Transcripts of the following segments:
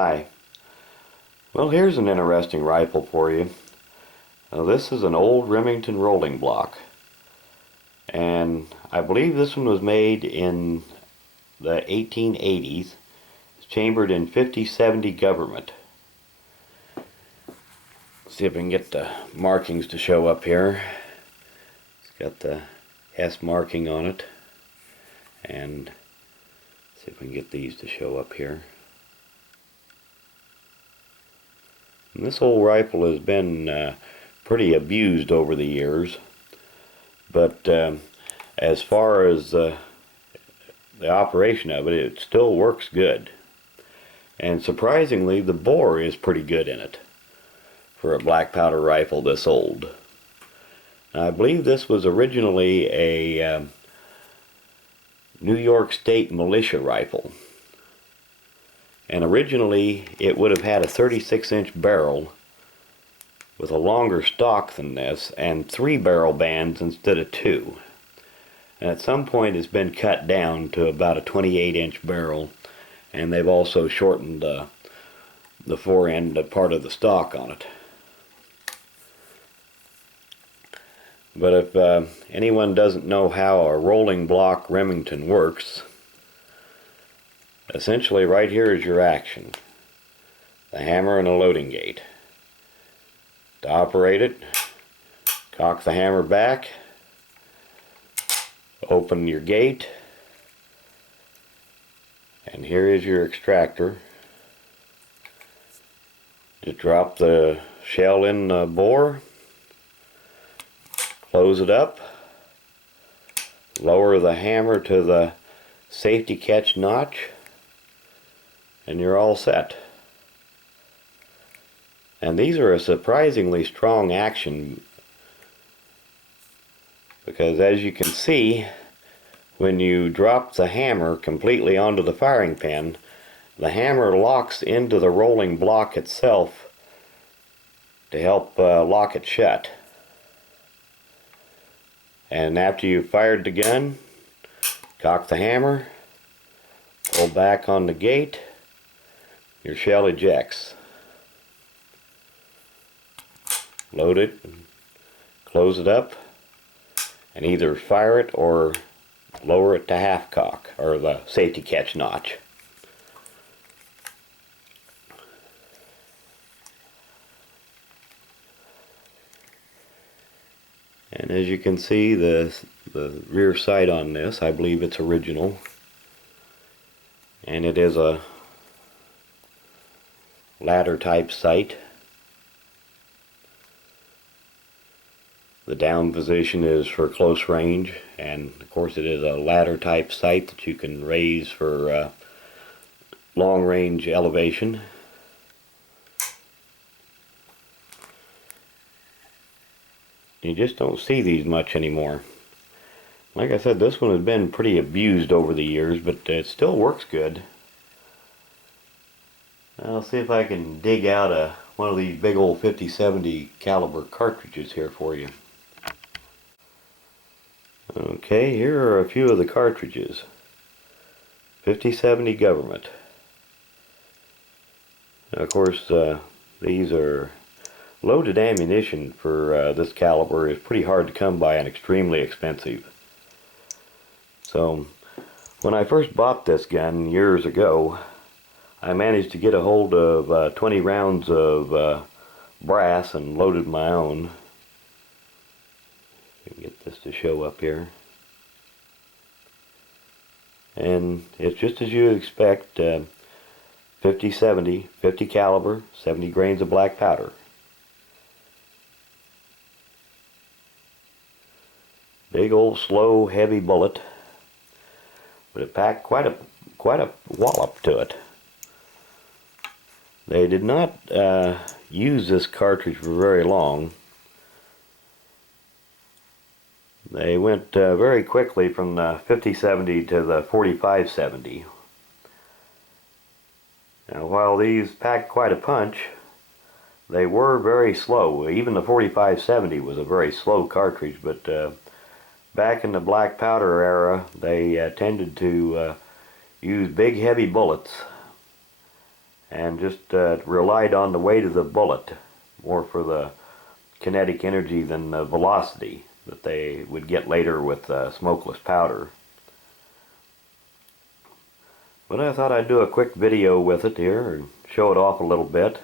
Hi. Well, here's an interesting rifle for you. This is an old Remington Rolling Block, and I believe this one was made in the 1880s. It's chambered in 5070 government. See if I can get the markings to show up here. It's got the S marking on it, and see if we can get these to show up here. And this old rifle has been pretty abused over the years, but as far as the operation of it, it still works good. And surprisingly, the bore is pretty good in it for a black powder rifle this old. Now, I believe this was originally a NY State Militia rifle. And originally it would have had a 36-inch barrel with a longer stock than this and 3 barrel bands instead of 2. And at some point it's been cut down to about a 28-inch barrel, and they've also shortened the fore-end part of the stock on it. But if anyone doesn't know how a rolling block Remington works, essentially right here is your action. The hammer and a loading gate. To operate it, cock the hammer back, open your gate, and here is your extractor. Just drop the shell in the bore, close it up, lower the hammer to the safety catch notch, and you're all set. And these are a surprisingly strong action, because as you can see, when you drop the hammer completely onto the firing pin, the hammer locks into the rolling block itself to help lock it shut. And after you've fired the gun, cock the hammer, pull back on the gate, your shell ejects. Load it, close it up, and either fire it or lower it to half cock, or the safety catch notch. And as you can see, the rear sight on this, I believe it's original, and it is a ladder type sight. The down position is for close range, and of course it is a ladder type sight that you can raise for long range elevation. You just don't see these much anymore. Like I said, this one has been pretty abused over the years, but it still works good. I'll see if I can dig out one of these big old 5070 caliber cartridges here for you. Okay, here are a few of the cartridges. 5070 government. Now, of course, these are loaded ammunition for this caliber is pretty hard to come by and extremely expensive. So when I first bought this gun years ago, I managed to get a hold of 20 rounds of brass and loaded my own. Get this to show up here. And it's just as you expect, 50-70, 50 caliber, 70 grains of black powder. Big old slow heavy bullet, but it packed quite a wallop to it. They did not use this cartridge for very long. They went very quickly from the 50-70 to the 45-70. Now, while these packed quite a punch, they were very slow. Even the 45-70 was a very slow cartridge, but back in the black powder era, they tended to use big heavy bullets, and just relied on the weight of the bullet more for the kinetic energy than the velocity that they would get later with smokeless powder. But I thought I'd do a quick video with it here and show it off a little bit.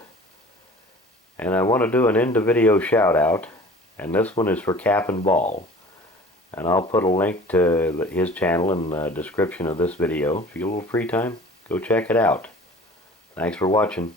And I want to do an end of video shout out, and this one is for Cap and Ball. And I'll put a link to his channel in the description of this video. If you get a little free time, go check it out. Thanks for watching.